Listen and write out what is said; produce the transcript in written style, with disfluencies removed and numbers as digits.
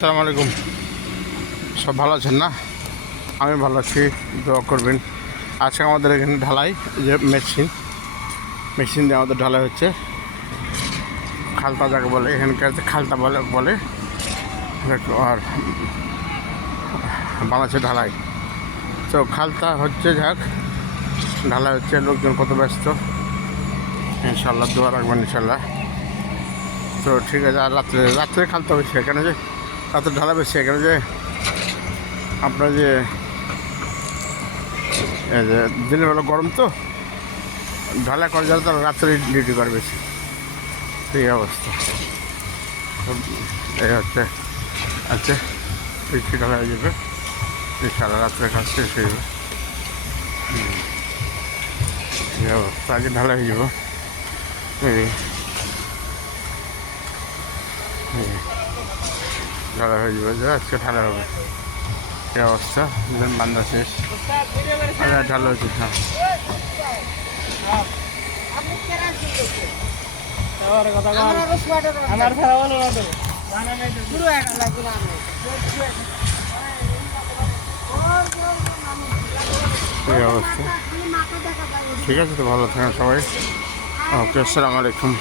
আসসালামু আলাইকুম। সব ভালো আছেন না? আমি ভালো আছি, দোয়া করবেন। আজকে আমাদের এখানে ঢালাই, যে মেশিন দিয়ে আমাদের ঢালাই হচ্ছে। খালতা যাকে বলে, এখানকার খালতা বলে বলে আর বাংলাদেশে ঢালাই। তো খালতা হচ্ছে, যাক ঢালাই হচ্ছে। লোকজন কত ব্যস্ত, ইনশাল্লাহ দোয়া রাখবেন ইনশাল্লাহ। তো ঠিক আছে। আর রাত্রে রাত্রে খালতা হচ্ছে এখানে, যে রাত্রে ঢালাই বেশি এখানে, যে আপনার যে দিনের বেলা গরম, তো ঢালাই করে যারা তারা রাত্রে ডিউটি করে বেশি, এই অবস্থা। তো এই হচ্ছে আচ্ছা, বৃষ্টি ঢালা হয়ে যাবে, সারা রাত্রে কাজ শেষ হয়ে যাবে। এই অবস্থা, আগে ঢালা হয়ে যাব। এই ঢালা হয়ে যাবে, যে আজকে ঢালা হবে। এই অবস্থা, বান্ধা শেষ, ঢালা হয়েছে। হ্যাঁ, এই অবস্থা। ঠিক আছে, তো ভালো থাকেন সবাই। ওকে, আসসালামু আলাইকুম।